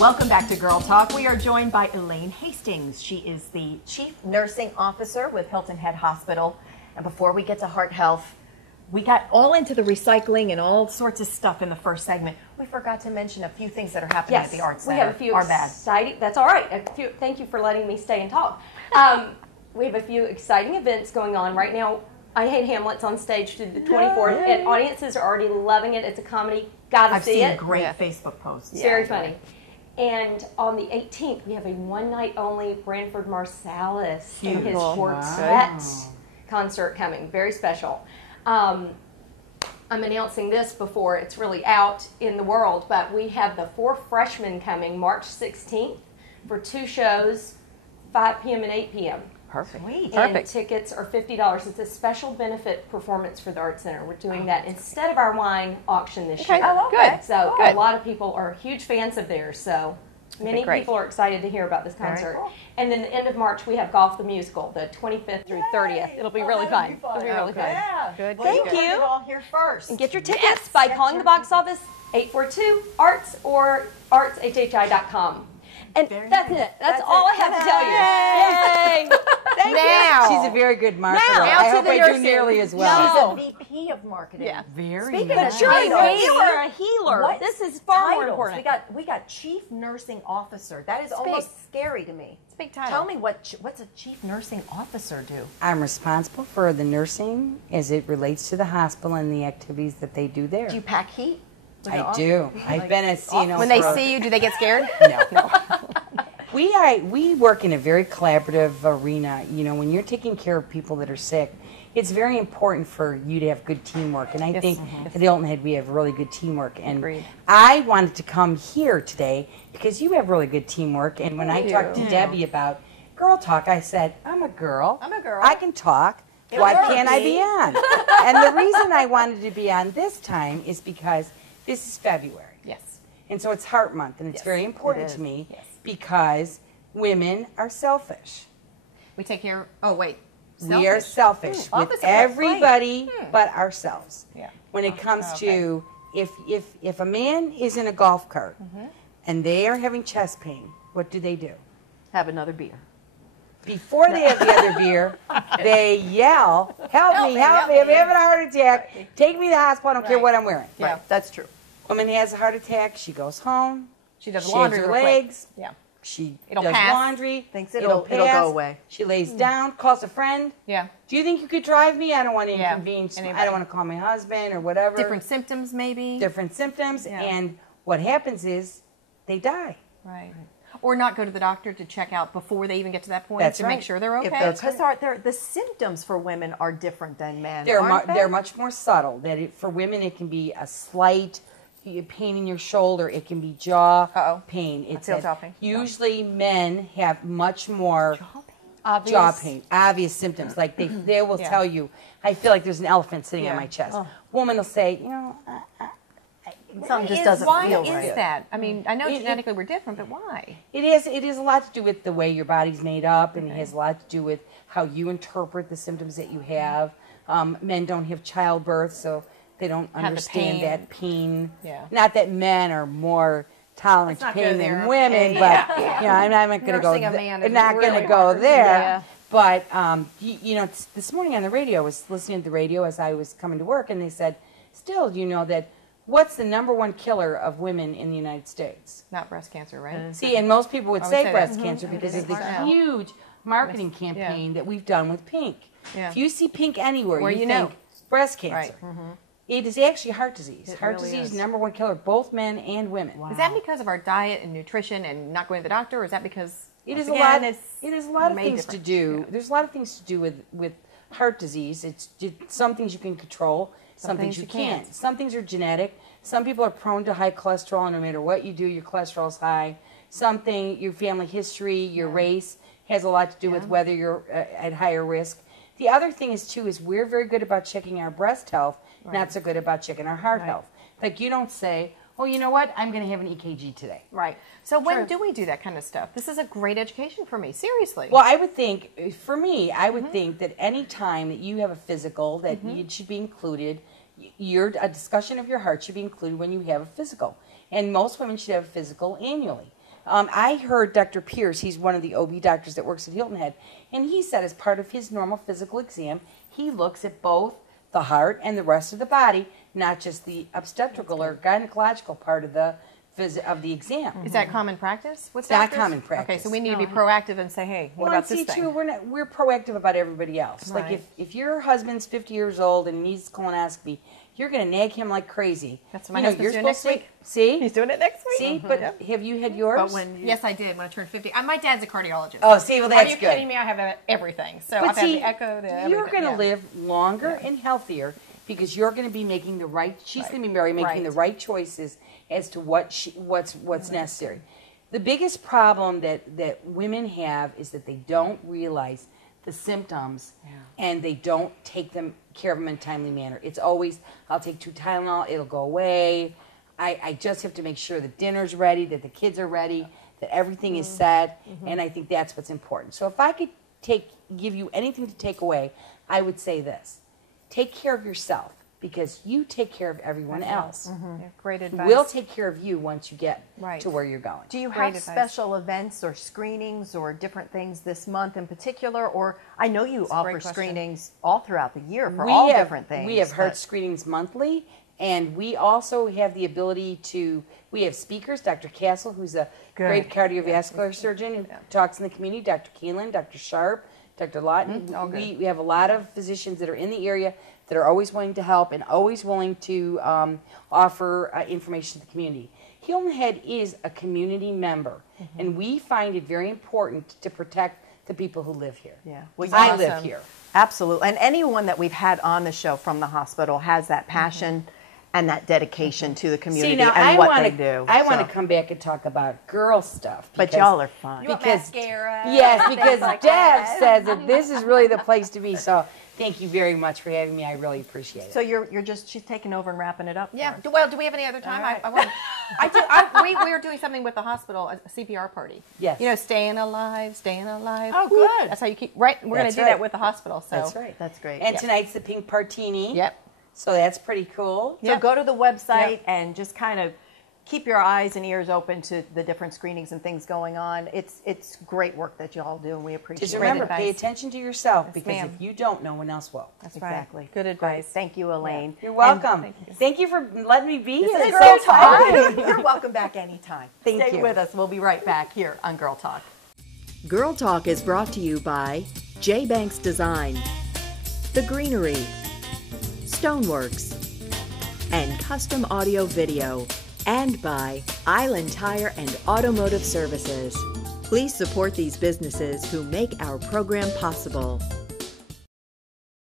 Welcome back to Girl Talk. We are joined by Elaine Hastings. She is the Chief Nursing Officer with Hilton Head Hospital. And before we get to heart health, we got all into the recycling and all sorts of stuff in the first segment. We forgot to mention a few things that are happening at the Arts Center. We have a few exciting, that's all right. Thank you for letting me stay and talk. We have a few exciting events going on right now. I Hate Hamlet's on stage through the 24th, and audiences are already loving it. It's a comedy. Gotta see it. I've seen great Facebook posts. It's very funny. And on the 18th, we have a one-night-only Branford Marsalis and his quartet concert coming. Very special. I'm announcing this before it's really out in the world, but we have the 4 freshmen coming March 16th for 2 shows, 5 p.m. and 8 p.m. Perfect. And tickets are $50. It's a special benefit performance for the Arts Center. We're doing that instead of our wine auction this year. Oh, okay. Good. So a lot of people are huge fans of theirs. So many people are excited to hear about this concert. Cool. And then the end of March, we have Golf the Musical, the 25th through 30th. It'll be really fun. It'll be really fun. Good. Thank you. It all here first. And get your tickets by calling the box office 842-ARTS or artshhi.com. And that's it. That's all I have to tell you. Yay! Thank you. She's a very good marketer. Now I hope to the I do nursing. nearly as well. She's a VP of marketing. Yeah. Very Speaking nice. of You titles, are a healer. What This is far more titles? important. We got Chief Nursing Officer. That is almost scary to me. It's a big title. Tell me what's a Chief Nursing Officer do? I'm responsible for the nursing as it relates to the hospital and the activities that they do there. Do you pack heat? I do. I've been a CNO. When they see you, do they get scared? No. We work in a very collaborative arena. You know, when you're taking care of people that are sick, it's very important for you to have good teamwork. And I think at Hilton Head we have really good teamwork. And Agreed. I wanted to come here today because you have really good teamwork. And when I talked to Debbie about Girl Talk, I said, I'm a girl. I can talk. Why can't I be on? And the reason I wanted to be on this time is because this is February. Yes. And so it's Heart Month, and it's very important to me because women are selfish. We take care. Oh wait. We are selfish with everybody but ourselves. Yeah. When it comes to if a man is in a golf cart and they are having chest pain, what do? Have another beer. Before they have the other beer, they yell, help me, I'm having a heart attack, take me to the hospital, I don't care what I'm wearing. Yeah, that's true. Woman has a heart attack, she goes home, She does shaves laundry her real quick. legs, Yeah. she It'll does pass. laundry, Thinks it'll pass. go away. She lays down, calls a friend. Yeah. Do you think you could drive me? I don't want to Yeah. inconvenience. I Anybody. don't want to call my husband or whatever. Different symptoms, maybe. Different symptoms, Yeah. and what happens is they die. Right. Or not go to the doctor to check out before they even get to that point That's to right. make sure they're okay. Because the symptoms for women are different than men. They're much more subtle. For women, it can be a slight pain in your shoulder. It can be jaw pain. It's jaw pain. Usually, men have much more Obvious. obvious symptoms. Like they will tell you, I feel like there's an elephant sitting on my chest. Woman will say, you know, something just doesn't why feel is right. that? I mean, I know genetically we're different, but why? It is a lot to do with the way your body's made up, and it has a lot to do with how you interpret the symptoms that you have. Men don't have childbirth, so they don't understand that pain. Yeah. Not that men are more tolerant to pain than women, but you know, I'm not going to go. I'm not going to go there. Yeah. But you know, this morning on the radio, I was listening to the radio as I was coming to work, and they said, "Still, you know that." What's the #1 killer of women in the United States? Not breast cancer, right? See, and most people would say breast cancer Mm-hmm. because of the huge marketing campaign that we've done with Pink. Yeah. If you see Pink anywhere, Where you you think know. breast cancer. Right. It is actually heart disease. Heart really disease, is. #1 killer, both men and women. Is that because of our diet and nutrition and not going to the doctor, or is that because It is once a lot. again, It is a lot of made things to different? do. Yeah. There's a lot of things to do with heart disease. It's some things you can control, some things you can't. Some things are genetic. Some people are prone to high cholesterol, and no matter what you do, your cholesterol is high. Something, your family history, your race has a lot to do with whether you're at higher risk. The other thing is too is we're very good about checking our breast health, not so good about checking our heart health. Like you don't say, oh, you know what, I'm going to have an EKG today. Right. So when do we do that kind of stuff? This is a great education for me, seriously. Well, I would think, for me, I would think that any time that you have a physical, that it should be included. A discussion of your heart should be included when you have a physical. And most women should have a physical annually. I heard Dr. Pierce, he's one of the OB doctors that works at Hilton Head, and he said as part of his normal physical exam, he looks at both the heart and the rest of the body, not just the obstetrical or gynecological part of the exam. Is that common practice? What's not common practice. Okay, so we need to be proactive and say, hey, what about this thing? Too, we're proactive about everybody else. Right. Like if your husband's 50 years old and needs colonoscopy, you're going to nag him like crazy. That's what my husband's doing next week. See? He's doing it next week. See? But have you had yours? Yes, I did when I turned 50. My dad's a cardiologist. Oh, see, well, that's good. Are you kidding me? I have everything. So I've had the echo, you're going to live longer and healthier because you're going to be making the right, she's going to be making the right choices as to what's necessary. The biggest problem that women have is that they don't realize the symptoms and they don't take care of them in a timely manner. It's always, I'll take 2 Tylenol, it'll go away. I just have to make sure that dinner's ready, that the kids are ready, that everything is set, and I think that's what's important. So if I could give you anything to take away, I would say this. Take care of yourself because you take care of everyone else. Yeah, great advice. We'll take care of you once you get to where you're going. Do you have special events or screenings or different things this month in particular? Or I know you offer screenings all throughout the year for different things. We have heart screenings monthly, and we also have the ability we have speakers, Dr. Castle, who's a great cardiovascular surgeon who talks in the community, Dr. Keelan, Dr. Sharp, Dr. Lawton. We have a lot of physicians that are in the area that are always willing to help and always willing to offer information to the community. Hilton Head is a community member, and we find it very important to protect the people who live here. Yeah, well, I live here. Absolutely, and anyone that we've had on the show from the hospital has that passion and that dedication to the community and what they do. I want to come back and talk about girl stuff. But y'all are fun. You want mascara? Yes, because like Deb says that this is really the place to be. So thank you very much for having me. I really appreciate it. So she's taking over and wrapping it up. Yeah. For us. Well, do we have any other time? Right. We are doing something with the hospital, a CPR party. Yes. You know, staying alive. Oh, good. That's how you keep, right? We're going to do that with the hospital. So. That's right. That's great. And tonight's the Pink Partini. Yep. So that's pretty cool. So go to the website and just kind of keep your eyes and ears open to the different screenings and things going on. It's great work that y'all do, and we appreciate it. Just remember, pay attention to yourself because if you don't, no one else will. That's exactly. Good advice. Thank you, Elaine. Yeah. You're welcome. Thank you for letting me be here. This is Girl Talk. You're welcome back anytime. Thank you. with us. We'll be right back here on Girl Talk. Girl Talk is brought to you by J. Banks Design, The Greenery, Stoneworks, and Custom Audio Video, and by Island Tire and Automotive Services. Please support these businesses who make our program possible.